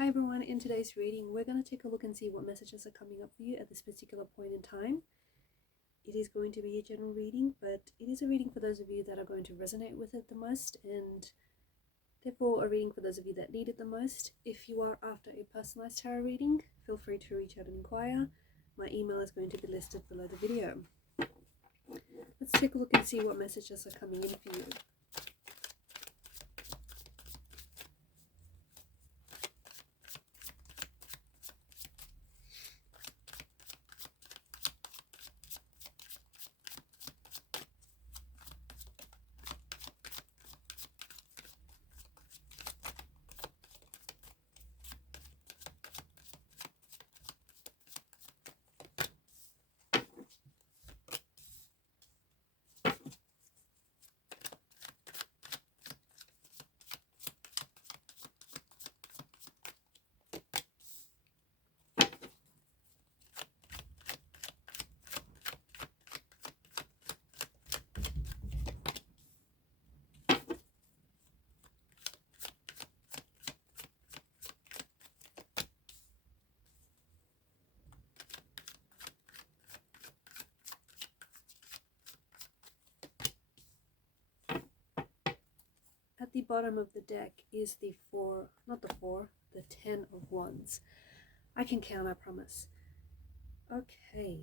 Hi everyone, in today's reading we're going to take a look and see what messages are coming up for you at this particular point in time. It is going to be a general reading, but it is a reading for those of you that are going to resonate with it the most, and therefore a reading for those of you that need it the most. If you are after a personalized tarot reading, feel free to reach out and inquire. My email is going to be listed below the video. Let's take a look and see what messages are coming in for you. At the bottom of the deck is the the 10 of Wands. I can count, I promise. Okay.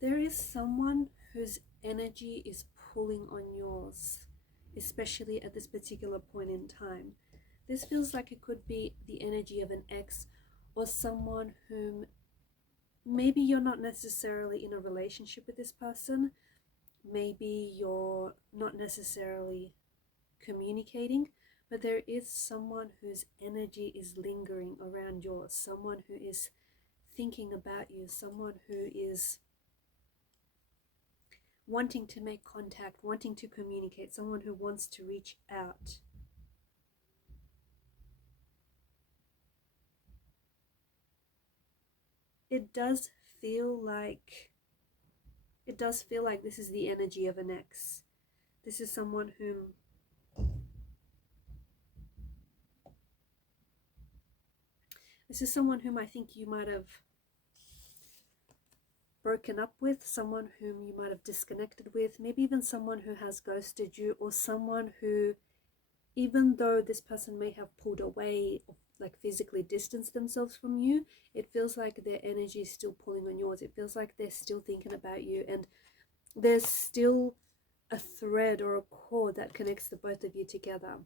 There is someone whose energy is pulling on yours, especially at this particular point in time. This feels like it could be the energy of an ex or someone whom maybe you're not necessarily in a relationship with this person. Maybe you're not necessarily communicating, but there is someone whose energy is lingering around yours, someone who is thinking about you, someone who is wanting to make contact, wanting to communicate, someone who wants to reach out. It does feel like this is the energy of an ex. This is someone whom I think you might have broken up with, someone whom you might have disconnected with, maybe even someone who has ghosted you, or someone who, even though this person may have pulled away, like physically distanced themselves from you, it feels like their energy is still pulling on yours. It feels like they're still thinking about you, and there's still a thread or a cord that connects the both of you together.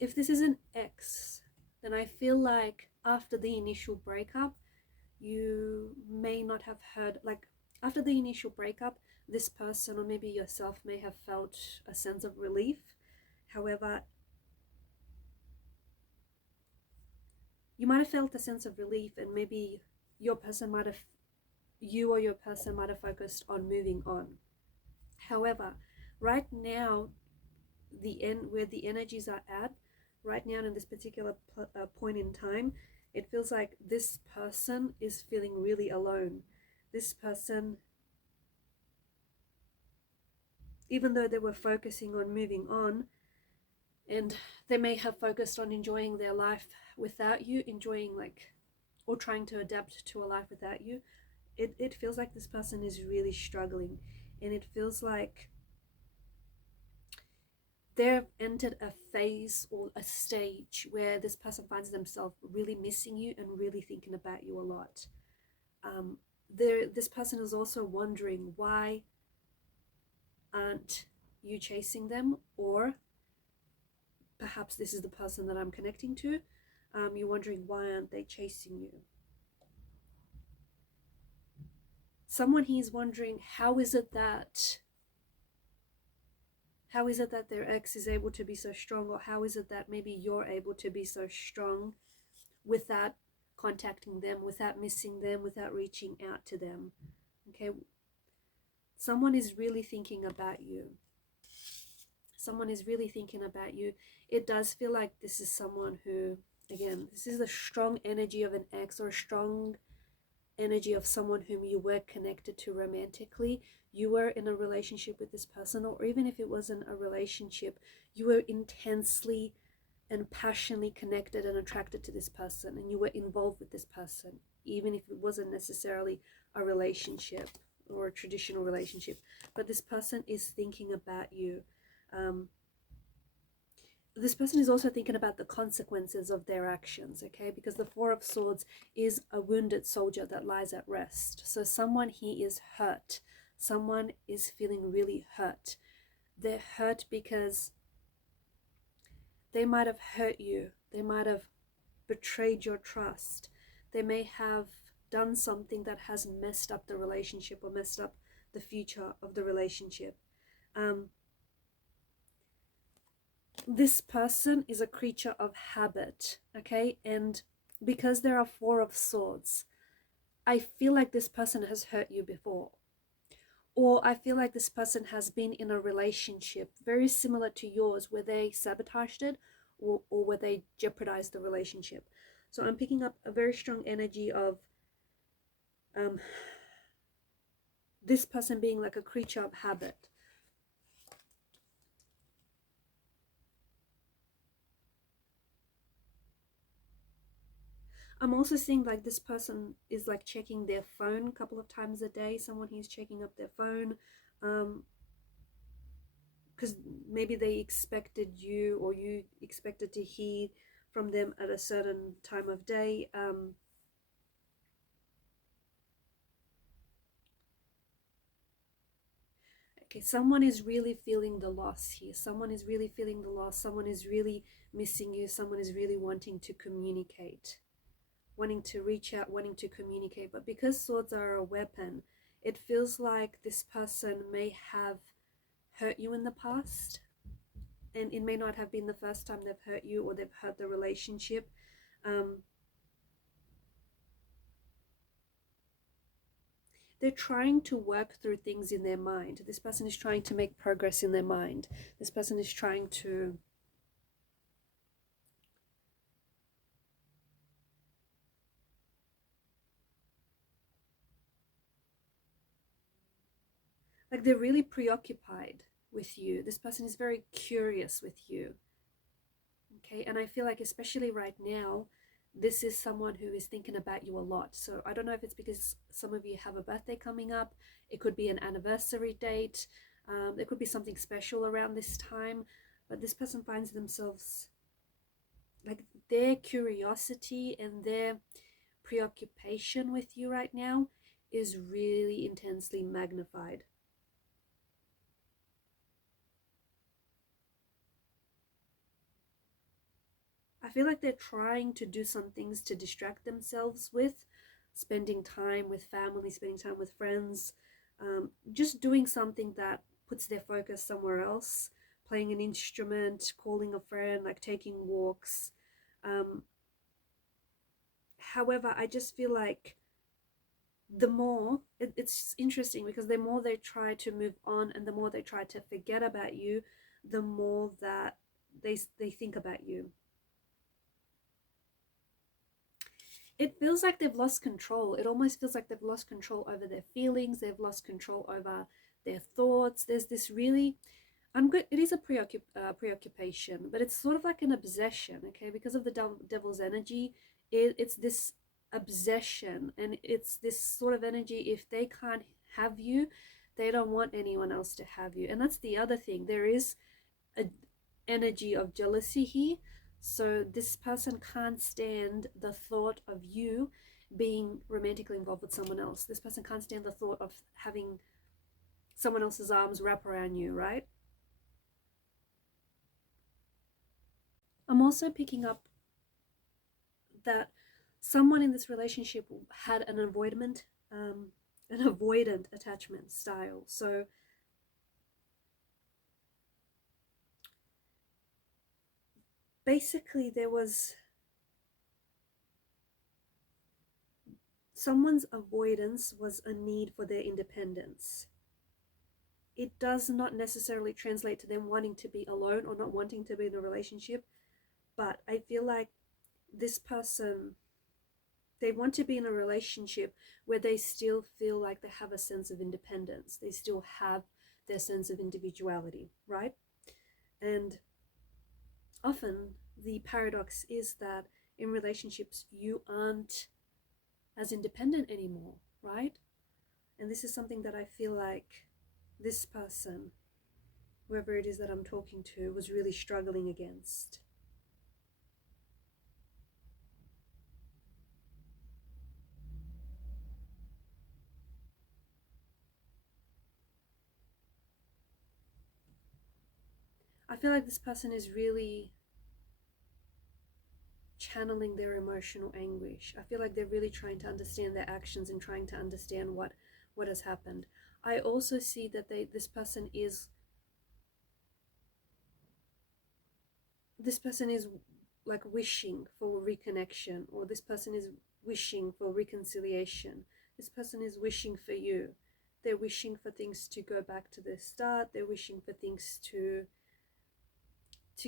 If this is an ex, then I feel like after the initial breakup, you may not have heard, like after the initial breakup, this person or maybe yourself may have felt a sense of relief. However, you might have felt a sense of relief, and maybe you or your person might have focused on moving on. However, right now, where the energies are at, right now in this particular point in time, it feels like this person is feeling really alone. This person, even though they were focusing on moving on, and they may have focused on enjoying their life without you, or trying to adapt to a life without you, it feels like this person is really struggling, and it feels like they've entered a phase or a stage where this person finds themselves really missing you and really thinking about you a lot. This person is also wondering, why aren't you chasing them? Or perhaps this is the person that I'm connecting to. You're wondering, why aren't they chasing you? Someone here is wondering, how is it that their ex is able to be so strong, or how is it that maybe you're able to be so strong without contacting them, without missing them, without reaching out to them. Okay, someone is really thinking about you. Someone is really thinking about you. It does feel like this is someone who, again, this is a strong energy of an ex, or a strong energy of someone whom you were connected to romantically. You were in a relationship with this person, or even if it wasn't a relationship, you were intensely and passionately connected and attracted to this person, and you were involved with this person, even if it wasn't necessarily a relationship or a traditional relationship. But this person is thinking about you. This person is also thinking about the consequences of their actions, okay? Because the Four of Swords is a wounded soldier that lies at rest. So someone here is hurt. Someone is feeling really hurt. They're hurt because they might have hurt you. They might have betrayed your trust. They may have done something that has messed up the relationship, or messed up the future of the relationship. This person is a creature of habit, okay? And because there are Four of Swords, I feel like this person has hurt you before. Or I feel like this person has been in a relationship very similar to yours, where they sabotaged it, or where they jeopardized the relationship. So I'm picking up a very strong energy of this person being like a creature of habit. I'm also seeing like this person is like checking their phone a couple of times a day. Someone who's checking up their phone, because maybe they expected you, or you expected to hear from them at a certain time of day. Okay, someone is really feeling the loss here. Someone is really feeling the loss. Someone is really missing you. Someone is really wanting to communicate, wanting to reach out, wanting to communicate. But because swords are a weapon, it feels like this person may have hurt you in the past, and it may not have been the first time they've hurt you, or they've hurt the relationship. They're trying to work through things in their mind. This person is trying to make progress in their mind. This person is trying to like, they're really preoccupied with you. This person is very curious with you. Okay, and I feel like especially right now, this is someone who is thinking about you a lot. So I don't know if it's because some of you have a birthday coming up. It could be an anniversary date. There could be something special around this time. But this person finds themselves, like, their curiosity and their preoccupation with you right now is really intensely magnified. I feel like they're trying to do some things to distract themselves with, spending time with family, spending time with friends, just doing something that puts their focus somewhere else, playing an instrument, calling a friend, like taking walks. However, I just feel like the more, it's interesting, because the more they try to move on and the more they try to forget about you, the more that they think about you. It feels like they've lost control. It almost feels like they've lost control over their feelings. They've lost control over their thoughts. There's this really, it is a preoccupation, but it's sort of like an obsession, okay? Because of the devil's energy, it's this obsession, and it's this sort of energy. If they can't have you, they don't want anyone else to have you. And that's the other thing. There is an energy of jealousy here. So this person can't stand the thought of you being romantically involved with someone else. This person can't stand the thought of having someone else's arms wrap around you, right? I'm also picking up that someone in this relationship had an avoidant attachment style. So basically there was someone's avoidance was a need for their independence. It does not necessarily translate to them wanting to be alone or not wanting to be in a relationship, but I feel like this person, they want to be in a relationship where they still feel like they have a sense of independence. They still have their sense of individuality, right? And often the paradox is that in relationships, you aren't as independent anymore, right? And this is something that I feel like this person, whoever it is that I'm talking to, was really struggling against. I feel like this person is really channeling their emotional anguish. I feel like they're really trying to understand their actions and trying to understand what has happened. I also see that this person is like wishing for reconnection, or this person is wishing for reconciliation. This person is wishing for you. They're wishing for things to go back to the start. They're wishing for things to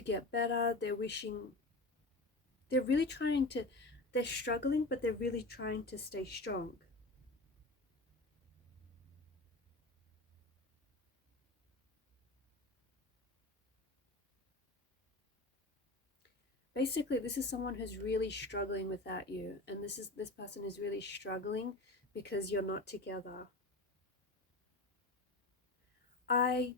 get better. They're really trying to, they're struggling, but they're really trying to stay strong. Basically, this is someone who's really struggling without you, and this person is really struggling because you're not together. I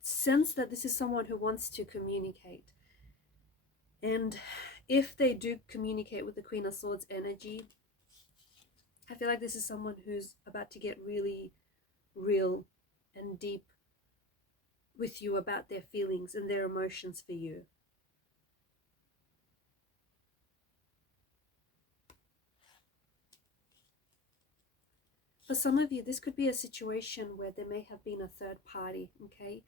sense that this is someone who wants to communicate, and if they do communicate with the Queen of Swords energy, I feel like this is someone who's about to get really real and deep with you about their feelings and their emotions for you. For some of you, this could be a situation where there may have been a third party, okay?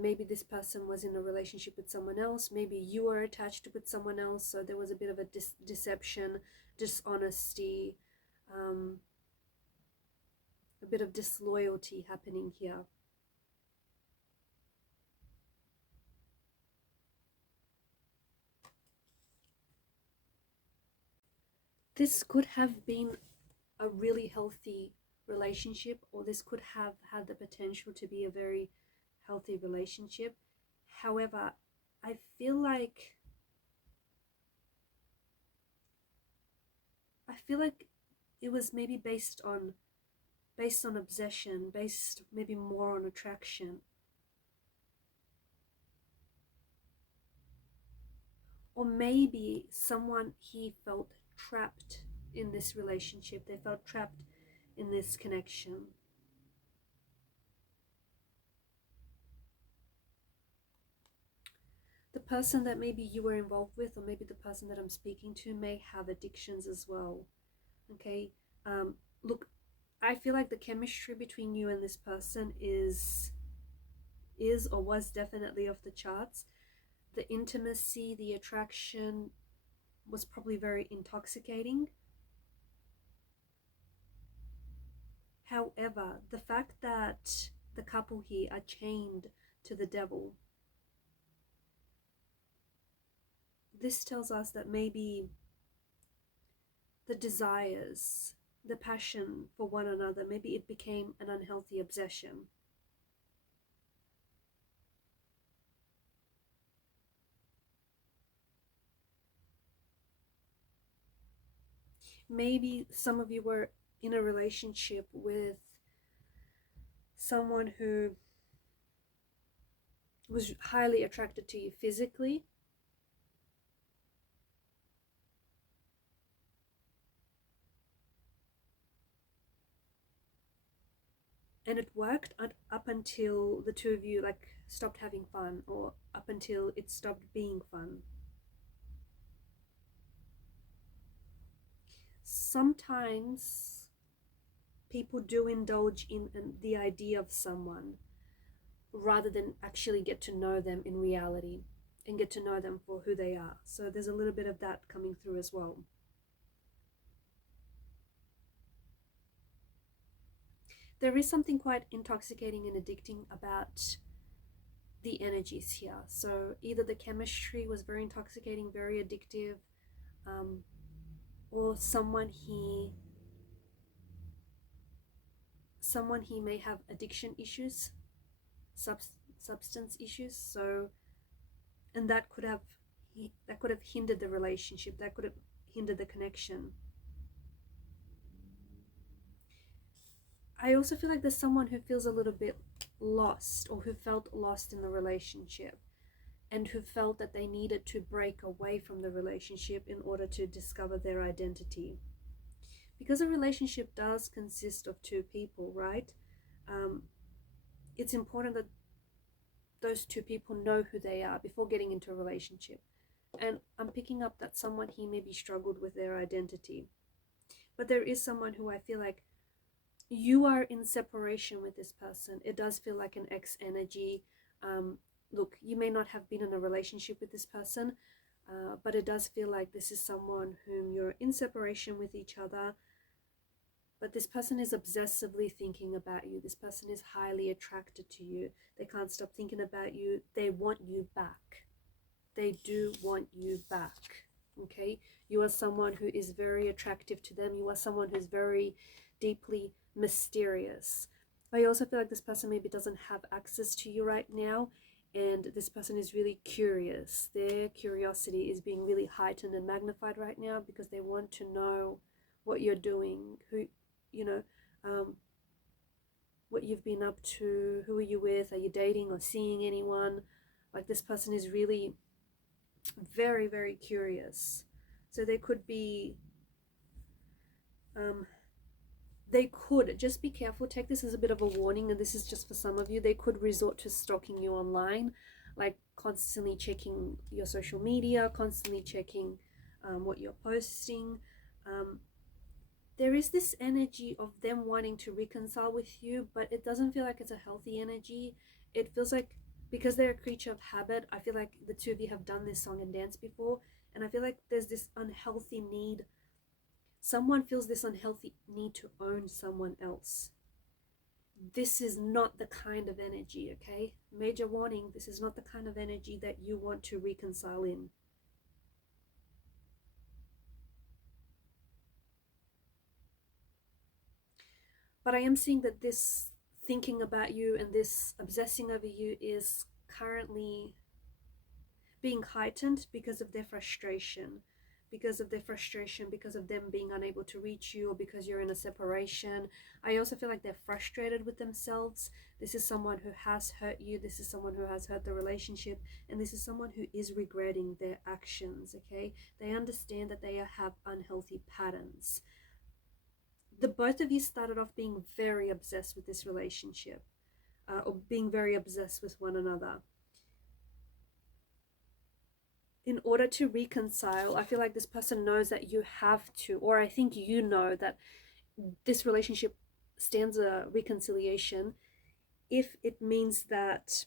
Maybe this person was in a relationship with someone else. Maybe you were attached with someone else, so there was a bit of a deception, dishonesty, a bit of disloyalty happening here. This could have been a really healthy relationship, or this could have had the potential to be a very healthy relationship. However, I feel like it was maybe based on obsession, based maybe more on attraction. Or maybe someone, he felt trapped in this relationship. They felt trapped in this connection. The person that maybe you were involved with, or maybe the person that I'm speaking to, may have addictions as well. Okay, look, I feel like the chemistry between you and this person is or was definitely off the charts. The intimacy, the attraction was probably very intoxicating. However, the fact that the couple here are chained to the devil, this tells us that maybe the desires, the passion for one another, maybe it became an unhealthy obsession. Maybe some of you were in a relationship with someone who was highly attracted to you physically, and it worked up until the two of you like stopped having fun, or up until it stopped being fun. Sometimes people do indulge in the idea of someone rather than actually get to know them in reality and get to know them for who they are. So there's a little bit of that coming through as well. there is something quite intoxicating and addicting about the energies here. So either the chemistry was very intoxicating, very addictive, or someone he may have addiction issues, substance issues. So, and that could have hindered the relationship, that could have hindered the connection. I also feel like there's someone who feels a little bit lost, or who felt lost in the relationship, and who felt that they needed to break away from the relationship in order to discover their identity. Because a relationship does consist of two people, right? It's important that those two people know who they are before getting into a relationship. And I'm picking up that someone here maybe struggled with their identity. But there is someone who I feel like you are in separation with this person. It does feel like an ex energy. Look, you may not have been in a relationship with this person, but it does feel like this is someone whom you're in separation with each other. But this person is obsessively thinking about you. This person is highly attracted to you. They can't stop thinking about you. They want you back. They do want you back. Okay? You are someone who is very attractive to them. You are someone who's very deeply mysterious. I also feel like this person maybe doesn't have access to you right now, and this person is really curious. Their curiosity is being really heightened and magnified right now because they want to know what you're doing, who, you know, what you've been up to, who are you with, are you dating or seeing anyone? Like, this person is really very, very curious. So they could be, they could, just be careful, take this as a bit of a warning, and this is just for some of you, they could resort to stalking you online, like constantly checking your social media, constantly checking what you're posting. There is this energy of them wanting to reconcile with you, but it doesn't feel like it's a healthy energy. It feels like, because they're a creature of habit, I feel like the two of you have done this song and dance before, and I feel like there's this unhealthy need. Someone feels this unhealthy need to own someone else. This is not the kind of energy, okay? Major warning, this is not the kind of energy that you want to reconcile in. But I am seeing that this thinking about you and this obsessing over you is currently being heightened because of their frustration. Because of them being unable to reach you, or because you're in a separation. I also feel like they're frustrated with themselves. This is someone who has hurt you. This is someone who has hurt the relationship. And this is someone who is regretting their actions, okay? They understand that they have unhealthy patterns. The both of you started off being very obsessed with this relationship, or being very obsessed with one another. In order to reconcile, I feel like this person knows that you have to, or I think you know that this relationship stands a reconciliation if it means that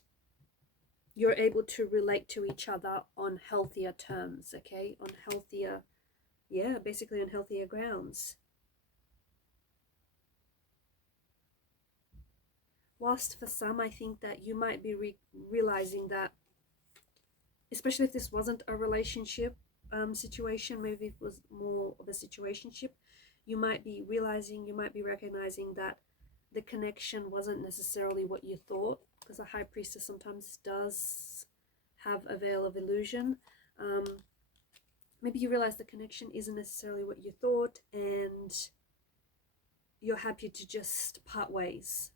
you're able to relate to each other on healthier terms, okay? On healthier, basically on healthier grounds. Whilst for some, I think that you might be realizing that, especially if this wasn't a relationship situation, maybe it was more of a situationship, you might be realizing, you might be recognizing that the connection wasn't necessarily what you thought, because a high priestess sometimes does have a veil of illusion. Maybe you realize the connection isn't necessarily what you thought, and you're happy to just part ways.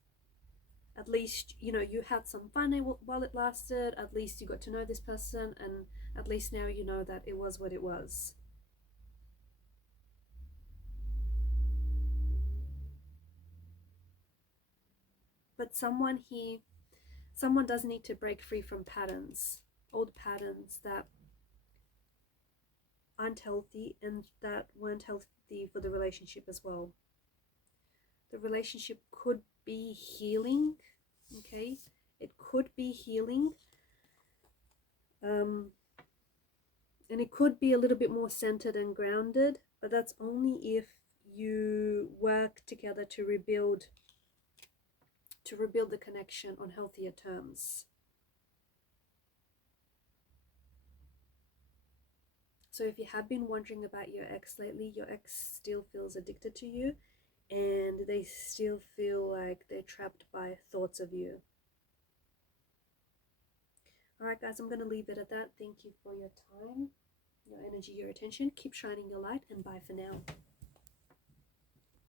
At least, you know, you had some fun while it lasted. At least you got to know this person, and at least now you know that it was what it was. But someone does need to break free from patterns, old patterns that aren't healthy and that weren't healthy for the relationship as well. The relationship could be healing, okay? It could be healing. And it could be a little bit more centered and grounded, but that's only if you work together to rebuild to rebuild the connection on healthier terms. So if you have been wondering about your ex lately, your ex still feels addicted to you and they still feel like they're trapped by thoughts of you. Alright guys, I'm going to leave it at that. Thank you for your time, your energy, your attention. Keep shining your light, and bye for now.